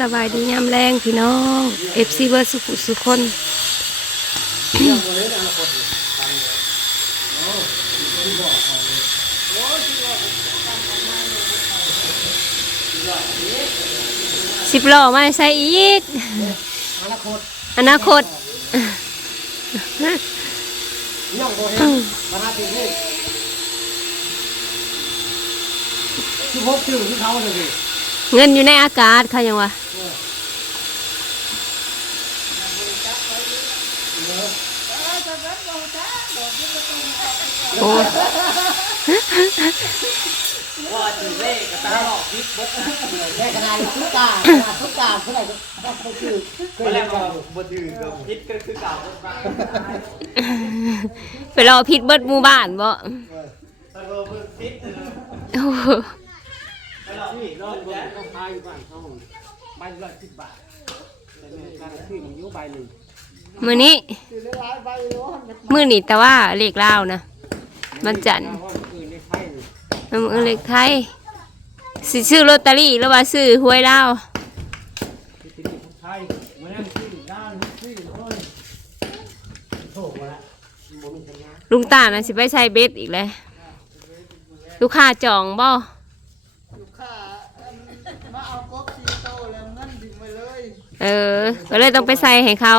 สบายดียามแรงพี่น้องเอฟซีเบอร์สุขสุคนสิบล้อมาใส่อีก อนาคตอนาคตย่องโบเห็นมาหาปีนี้ที่พบชื่อที่เขาเลยเงินอยู่ในอากาศค่ะยังวะ โอ้แค่ขนาดทุกกาทุกกาเท่าไหร่ก็เขาชื่อเคยแรเรียกกก็ว่าบถือกับพิษก็คือเก่าไปรอผิดเบิดหมู่บ้านบ่ถ้าเราเพิ่งพิษโอ้โหไปเราพี่รอดใบแล้วต้องพายอยู่บ้านเขา ใบละสิบบาทแต่ในการซื้อมันอยู่ใบหนึ่งมือนี้ซื้อได้หลายใบเลยว่ามันมือนี้แต่ว่าเลขเล่าวนะมันจันทร์ว่ามันอื่นในไพ่นี่มือเลขไทยสิซื้อลอตเตอรี่หรือว่าซื้อหวยเล่าวที่ติดของไทยมันนั่งซื้อด้านซื้อเลยโถมาละมันมีสัญญาณลุงตาน่ะสิไปใส่เบ็ดอีกเลยลูกค้าจองบ่ ลูกค้าอันมาเอากบสีโตแล้วเงินดิ่งไปเลย เออก็เลยต้องไปใส่ให้เขา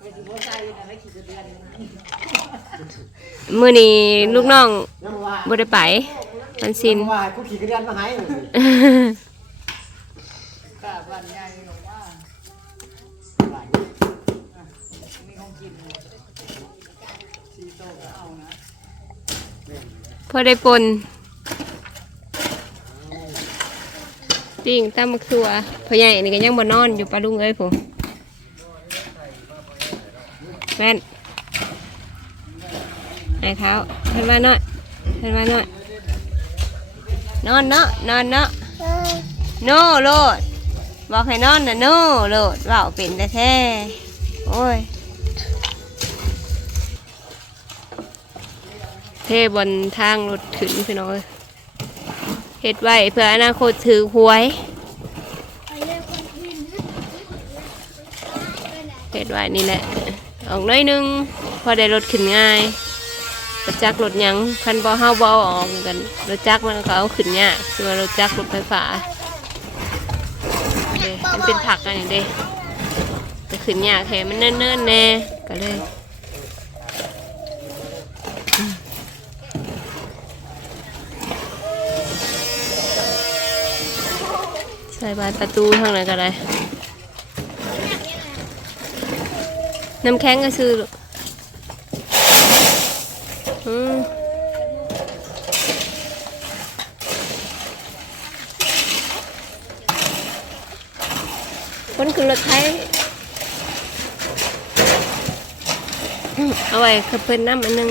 ไปถึงหัวใจนะไม่ขี่จะเดือนมือนี้ลูกน้องบ่ได้ไปมันสินว่ากูขี่กระเดีนมาให้ค่าบ้านใหญ่หราะพอได้ปน ปิ้งตามักตัวพ่อใหญ่นี่ก็ยังบ่นอนอยู่ปลาลุงเอ้ยผมแม่นไอ้เท้าเพิ่นมาหน่อยเพิ่นมาหน่อยนอนเนาะนอนเนาะโน่โลดบอกให้นอนนะโน่โลดเว่าเป็นแต่แท้โอ้ยเทบนทางรถขึ้นพี่น้องเอ้ย เฮ็ดไว้เพื่ออนาคตถือหวยเฮ็ดไว้นี่แหละ ออกน้อยหนึง พอได้รถขึ้นง่ายรถจักรรถยังคันบ่เฮาบ่เอาออกกันรถจักรมันก็เอาขึ้นยากส่วนรถจักรรถไฟฟ้าเด้มันเป็นผักกันอย่างเด้จะขึ้นยากแค่มันเนิ่นๆแน่ก็เลย ใส่บานประตูทางไหนก็ได้ น้ำแข็งก็ซื้อลูกอืมคนขึ้นรถไทยอืมเอาไว้กับเพิ่นน้ำอันหนึง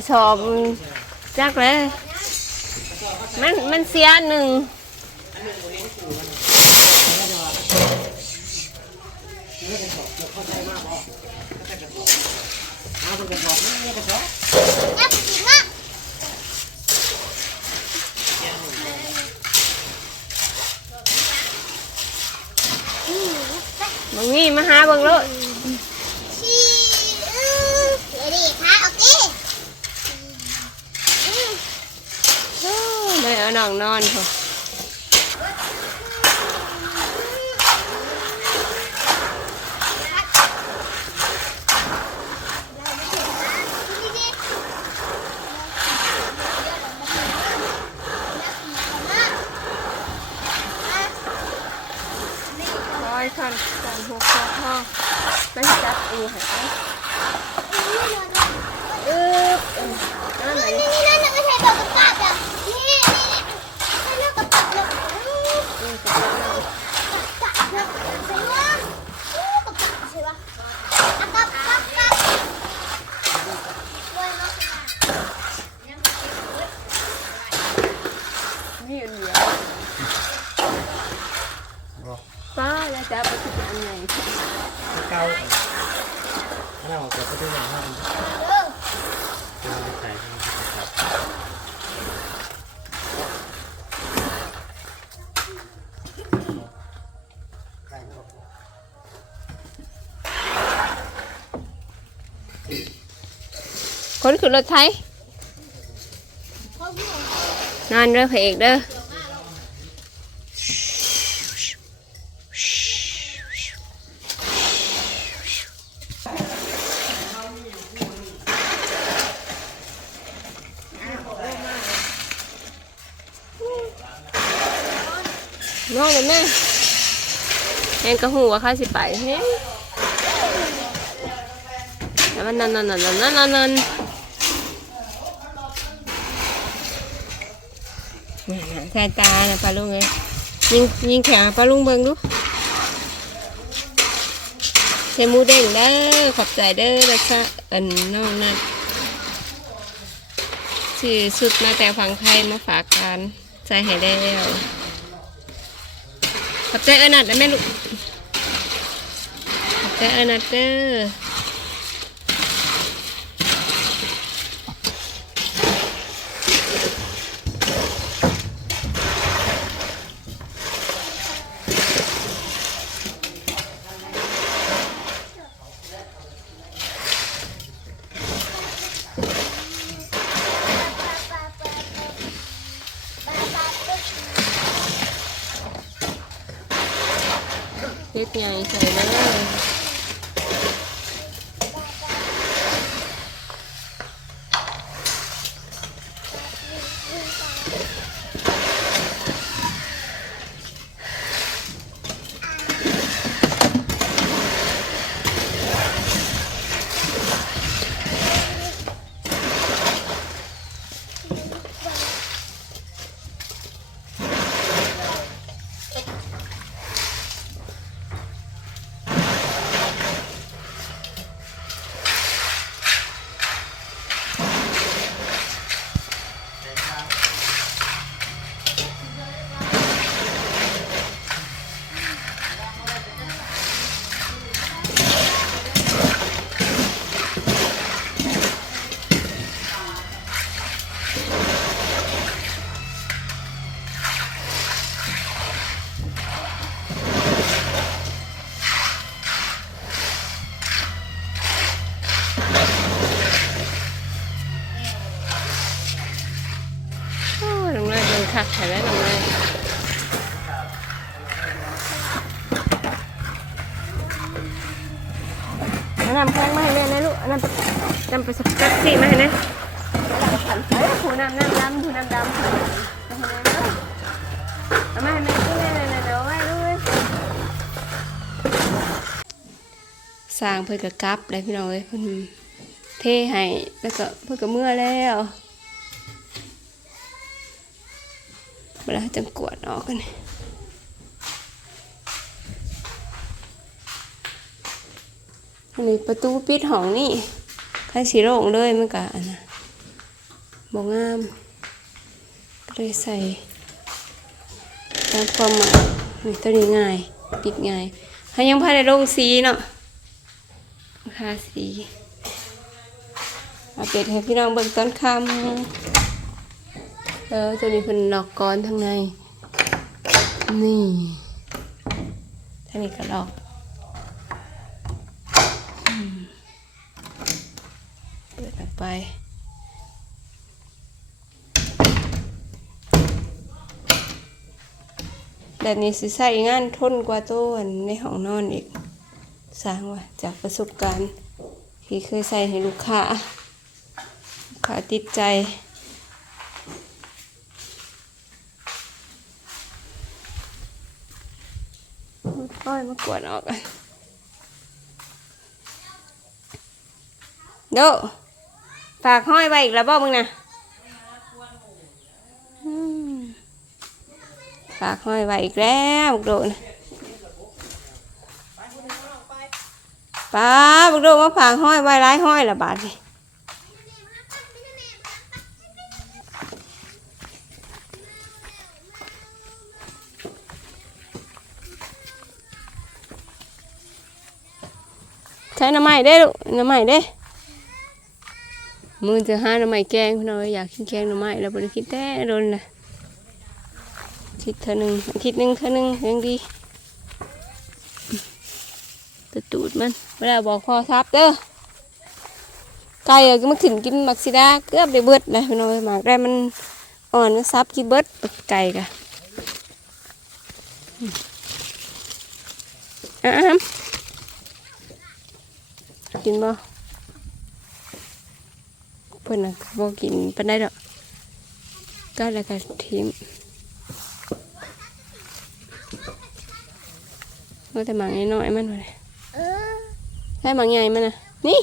ระสอบจักเลยมันมันเสียหนึ่งมึงนี่มาหาบิ่งเลย นองนอนค่ะ้อยคันสองหกสองห้องไม่จับอูหายอึ๊บนั่นไหน พี่อันเดียวบ่ป้าแล้วจะเอาไปคิดอันไหนคือเก่าเราจะไปที่ไหนบ้างเป็นใครครับคนขึ้นรถไทย นอนเด้อพระเอกเด้อน้องเลยแม่แม่งกระหูว่าข้าสิไปเฮ้ยแล้วมันนอนนอนนอนนอนนอนนอน สายตานะปลาลุงเลยยิงยิงแขนปลาลุงเบิ่งดูเทหมูเด้งเด้อขอบใจเด้อแล้วซะอันน้องนัดชื่อสุดมาแต่ฝั่งไทยมาฝากกันใส่ให้ได้แล้วขอบใจเอิญนัดนะแม่ลูกขอบใจเอิญนัดเด้อ เล็กใหญ่ใส่เลย เลยลงคักใส่ไว้ลงเลยอาน้ำแข็งมาให้แม่นะลูกอาน้ำนำไปสักกักสี่มาให้นะเอ้ยผูน้ำน้ำดำผูน้ำดำเอามาให้แม่กินเลยนะเดี๋ยวไว้ลูกสร้างเพื่อกระกับเลยพี่น้องเอ้ยเพิ่นเทให้แล้วก็เพื่อกระเมื่อแล้ว เวลาจังกวดออกกันอันนี้ประตูปิดห้องนี่ใครสีโล่งเลยมันก็อันนะบงาม ก็เลยใส่ตามความหมายตัวนี้ง่าย ปิดง่ายให้ยังพาได้ลงสีเนาะทาสีอาเป็ดให้พี่น้องเบิ่งต้นคำ เออตัวนี้เป็นหลอกก้อนทั้งใน นี่ท่างนี้ก็ลอกเปิดออกไปแบบนี้สิใส่งานทนกว่าตัวในห้องนอนอีกสร้างว่าจากประสบการณ์ ที่เคยใส่ให้ลูกค้าลูกค้าติดใจ อ้อ ยมากวดออกกันโดฝากห้อยไว้อีกแล้วบอกมึงนะฝากห้อยไว้อีกแล้วบุกโดนป้าบุกโดนมาฝากห้อยไว้ร้ายห้อยละบาทนี่ ช้น้ำไม้ได้ลูกน้ำไม้ได้มือจะหาน่อไม้แกงพี่น้อยอยากกินแกงน่อไม้แล้วบ่ได้กินแต่โดนนะอาทิตย์เท่านึงอาทิตย์หนึ่งเท่านึงยังดีตะตูดมันเวลาบอกพอทับเด้อไก่อะก็มาขึ้นกินมักซิดาเกือบได้เบิดเลยพี่น้องเอ้ยหมากได้มันอ่อนมันซับกินเบิดไก่กะอืม กินบ่เพิ่นน่ะบ่กินปานใดดอกก็แล้วก็ทิมเอาแต่หมางน้อยๆมันว่าเลยเออใช่หมางใหญ่มันน่ะนี่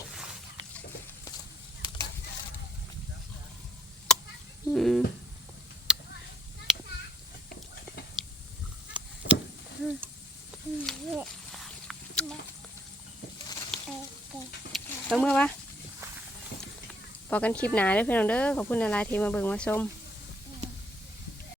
อืม เอาเมื่อวะพอกันคลิปหนาเด้อพี่น้องเด้อขอบคุณหลายๆที่มาเบิ่งมาชม